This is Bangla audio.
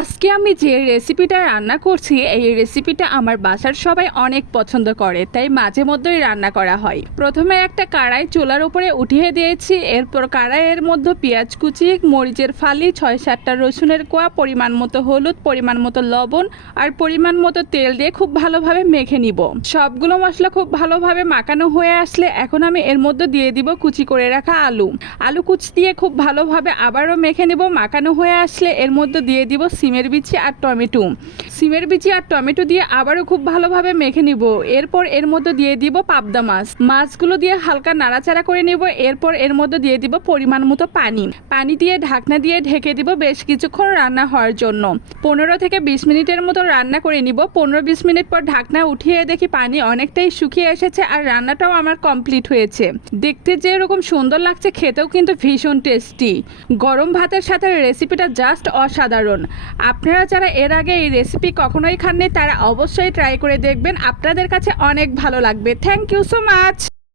আজকে আমি যে রেসিপিটা রান্না করছি এই রেসিপিটা আমার বাসার সবাই অনেক পছন্দ করে, তাই মাঝে মধ্যেই রান্না করা হয়। প্রথমে একটা কড়াই চুলার উপরে উঠিয়ে দিয়েছি। এরপর কড়াইয়ের মধ্যে পেঁয়াজ কুচি, মরিচের ফালি, 6-7টা রসুনের কোয়া, পরিমাণ মতো হলুদ, পরিমাণ মতো লবণ আর পরিমাণ মতো তেল দিয়ে খুব ভালোভাবে মেখে নিব। সবগুলো মশলা খুব ভালোভাবে মাখানো হয়ে আসলে এখন আমি এর মধ্যে দিয়ে দিব কুচি করে রাখা আলু কুচি দিয়ে খুব ভালোভাবে আবারও মেখে নিব। মাখানো হয়ে আসলে এর মধ্যে দিয়ে দিব সিমের বিচি আর টমেটো দিয়ে আবারও খুব ভালোভাবে মেখে নিব। এরপর এর মধ্যে দিয়ে দিব পাবদা মাছগুলো দিয়ে হালকা নাড়াচাড়া করে নিব। এরপর এর মধ্যে দিয়ে দিব পরিমাণ মতো পানি দিয়ে ঢাকনা দিয়ে ঢেকে দিব বেশ কিছুক্ষণ রান্না হওয়ার জন্য। 15 থেকে 20 মিনিটের মতো রান্না করে নিব। 15-20 মিনিট পর ঢাকনা উঠিয়ে দেখি পানি অনেকটাই শুকিয়ে এসেছে আর রান্নাটাও আমার কমপ্লিট হয়েছে। দেখতে যে এরকম সুন্দর লাগছে, খেতেও কিন্তু ভীষণ টেস্টি। গরম ভাতের সাথে রেসিপিটা জাস্ট অসাধারণ। আপনারা যারা এর আগে এই রেসিপি কখনোই খাননি তারা অবশ্যই ট্রাই করে দেখবেন, আপনাদের কাছে অনেক ভালো লাগবে। Thank you so much.